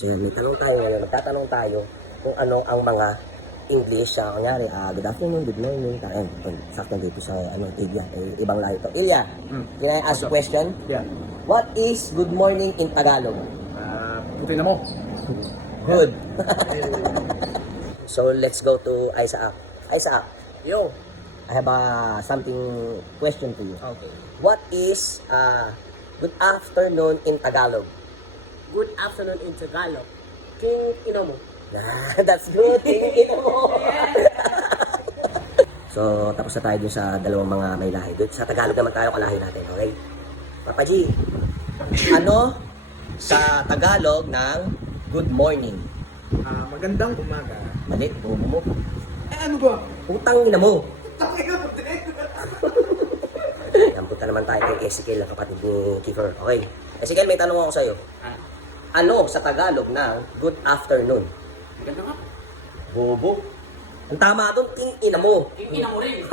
So yan, may tanong tayo ngayon. Magtatanong tayo kung ano ang mga English. Kunyari, good afternoon, good morning. Sakto dito sa Ilya. Ibang lahi to. Ilya, can I ask a question? Yeah. What is good morning in Tagalog? Puti na mo. Good. So let's go to Isaac. Isaac, Yo. I have something question to you. Okay. What is good afternoon in Tagalog? Good afternoon in Tagalog. King Inomo. That's good. Tingin mo. So, tapos na tayo dun sa dalawang mga may lahi. Dun sa Tagalog naman tayo kalahi natin, okay? Papa G, ano sa Tagalog ng good morning? Magandang umaga. Mali, bumo mo. Ano ba? Putang ina mo. Takay ka, puti. Yan, punta naman tayo kay Ezekiel, ang kapatid ni Kiefer. Okay. Ezekiel, may tanong ako sa'yo. Ano sa Tagalog ng good afternoon? Ganda nga. Bobo. Ang tama doon, king ina mo. King Ina mo rin.